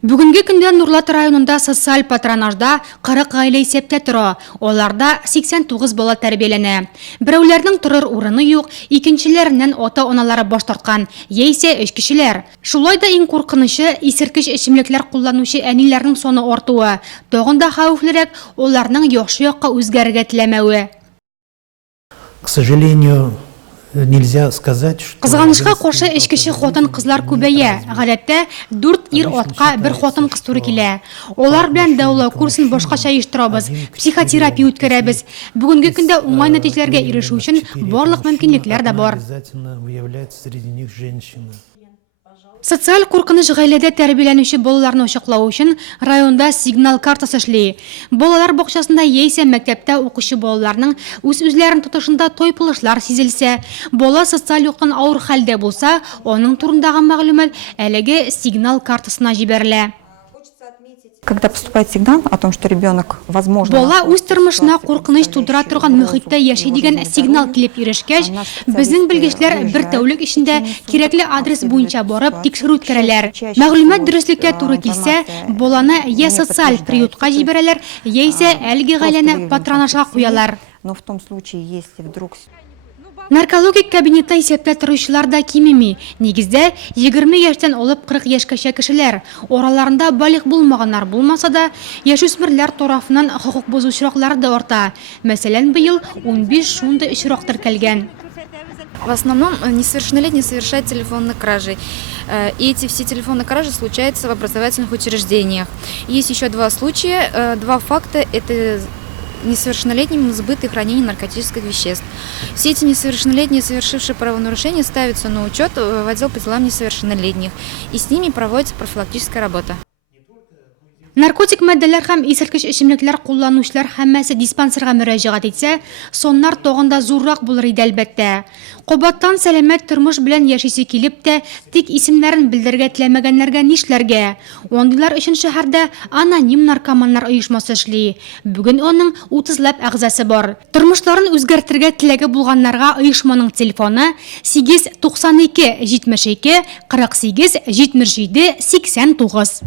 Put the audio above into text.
Бүгінгі күндә Нурлат районында социаль патронажда 40 гаилә исәптә тора. Оларда 89 бала тәрбияләнә. Берәүләрнең торыр урыны юк, икенчеләреннән ата-аналары баш тарткан, яисә 3 кешеләр. Шулай да иң куркынычы исерткеч эчемлекләр кулланучы әниләрнең саны артуы. Тагын да хәвефлерәк уларның яхшы якка үзгәрергә теләмәве. К сожалению, нельзя сказать, что... Кызганычка каршы эш кеше хатын-кызлар күбәя. Гадәттә 4 ир атка, 1 хатын-кыз туры килә. Олар белән даулау курсын башкача оештырабыз, психотерапия үткәрәбез. Бүгенге көндә уңай нәтиҗәләргә ирешү өчен барлык мөмкинлекләр дә бар. Обязательно выявляется среди них женщина. Социаль куркыныч гаиләдә тәрбияләнүче балаларны ачыклау өчен районда сигнал картасы эшли. Балалар бакчасында яисә мәктәптә укучы балаларның үз-үзләрен тотышында тойпылышлар сизелсә, бала социаль яктан авыр хәлдә булса, аның турындагы мәгълүмат әлеге сигнал картасына җибәрелә. Когда поступает сигнал о том, что ребенок, возможно... Бала үз тормышына куркыныч тудыра торган мөхиттә яши дигән сигнал килеп ирешкәч, безнең белгечләр бер тәүлек эчендә кирәкле адрес буенча барып тикшерү үткәрәләр. Мәгълүмат дөреслеккә туры килсә, баланы я социаль приютка җибәрәләр, яисә әлеге гаиләне патронажга куялар. Но в том случае, если вдруг... Наркологик кабинетта исәптә торучылар да кимеми. Нигездә 20 яшьтән алып 40 яшькәчә кешеләр. Ораларында балигъ булмаганнар булмаса да, яшүсмерләр тарафыннан хокук бозу очраклары да арта. Мәсәлән, быел 15 шундый очрак теркәлгән. В основном несовершеннолетние совершают телефонные кражи. И эти все телефонные кражи случаются в образовательных учреждениях. Есть еще 2 случая, 2 факта. Это несовершеннолетним сбыт и хранение наркотических веществ. Все эти несовершеннолетние, совершившие правонарушения, ставятся на учет в отдел по делам несовершеннолетних, и с ними проводится профилактическая работа. Наркотик мәддәләр һәм исерткеч эчемлекләр кулланучылар һәммәсе диспансерга мөрәҗәгать итсә, соннар тагында зуррак булыр иде әлбәттә. Кабаттан сәламәт тормыш белән яшисе килеп тә, тик исемнәрен белдергә теләмәгәннәргә нишләргә? Ондыйлар өчен шәһәрдә аноним наркоманнар оешмасы эшли. Бүген аның 30лап әгъзасы бар. Тормышларын үзгәртергә теләге булганнарга оешманың телефоны 892 72 48 77 89.